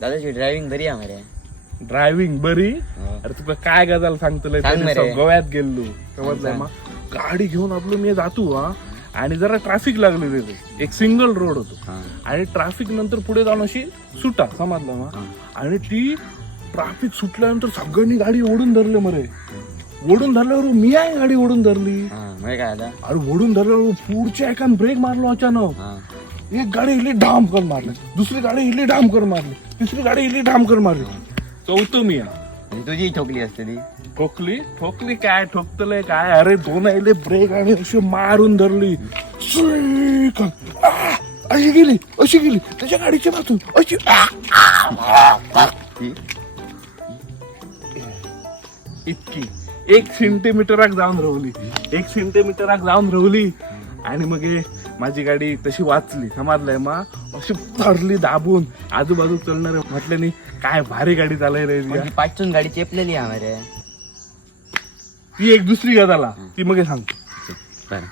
दादाची ड्रायव्हिंग बरी आहे मरे. ड्रायव्हिंग बरी. हो. अरे तुला काय गजाल सांगतलंय, सांग त्या बरं. दिवसा गोव्यात गेलो समजलं सांग. मग गाडी घेऊन आपलं मी जातो हा, आणि जरा ट्रॅफिक लागलेली रे, एक सिंगल रोड होतो हा. आणि ट्रॅफिक नंतर पुढे जाऊन अशी सुटा समजलं मग. हा. आणि ती ट्रॅफिक सुटल्यानंतर सगळ्यांनी गाडी ओढून धरले मरे. ओढून धरल्यावर मी आहे गाडी ओढून धरली. हा, म्हणजे काय आता? अरे ओढून धरल्यावर पुढच्या एकाने ब्रेक मारलो अचानक. हा. एक गाडी इली डाम कर मारली, दुसरी गाडी इली डाम कर मारली, तिसरी गाडी इली डाम कर मारली, चौथं मी आहे. आणि तुझी ठोकली असते ती. ठोकली काय ठोकतलंय काय. अरे दोन आले ब्रेक आणि अशी मारून धरली. सुईकन. अशी गेली त्याच्या गाडीच्या बाजून अशी ती? इतकी 1 सेंटीमीटराक जाऊन रवली आणि मग हे माझी गाडी तशी वाचली समजलंय मग. अशी धरली दाबून आजूबाजू चलणार म्हटलं काय भारी गाडी चालय रे. म्हणजे पाचून गाडी चेपलेली आहे मरे. ती एक दुसरी गजाला ती मग सांगतो. बरं.